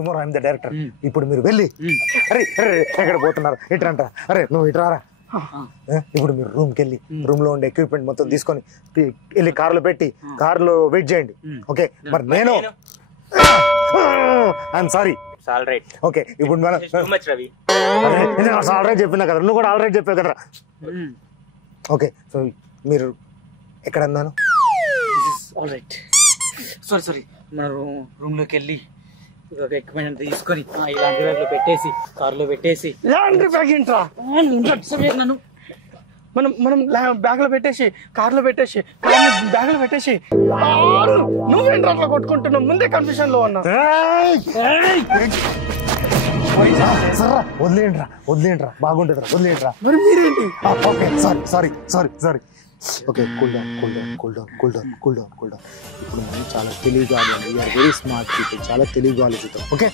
Tomorrow I'm the director. ఇప్పుడు మీరు వెళ్ళి అరే అరే ఎక్కడ పోతున్నారు ఇట్రంట, అరే నువ్వు ఇట్రారా. ఇప్పుడు మీరు రూమ్కి వెళ్ళి రూమ్ లో ఉండే ఎక్విప్మెంట్ మొత్తం తీసుకొని వెళ్ళి కార్లో పెట్టి కార్లో వెయిట్ చేయండి. ఓకే మరి నేను ఐఎమ్ సారీ. ఓకే ఇప్పుడు ఆల్రెడీ చెప్పినా కదా, నువ్వు కూడా ఆల్రెడీ చెప్పావు కదా. ఓకే సో మీరు ఎక్కడ అన్నాను? సారీ మన రూమ్లోకి వెళ్ళి ఎక్విప్మెంట్ తీసుకొని ఇలాంటి బ్యాగ్ లో పెట్టేసి కార్లో పెట్టేసి. లాండ్రీ బ్యాగ్ ఏంట్రా? నన్ను మనం బ్యాగ్ లో పెట్టేసి కార్లో పెట్టేసి బ్యాగ్ లో పెట్టేసి నువ్వేంట్రా అట్లా కొట్టుకుంటున్నావు? ముందే కన్ఫ్యూజన్ లో ఉన్నా. వదిలేంట్రా బాగుంటుందిరా, వదిలేంట్రా. మరి మీరేంటి? Okay sorry. Okay cool down. ఇప్పుడు మనం చాలా తెలివిగా ఆడాలి. వీఆర్ వెరీ స్మార్ట్ పీపుల్, చాలా తెలివిగా ఆలోచిద్దాం. ఓకే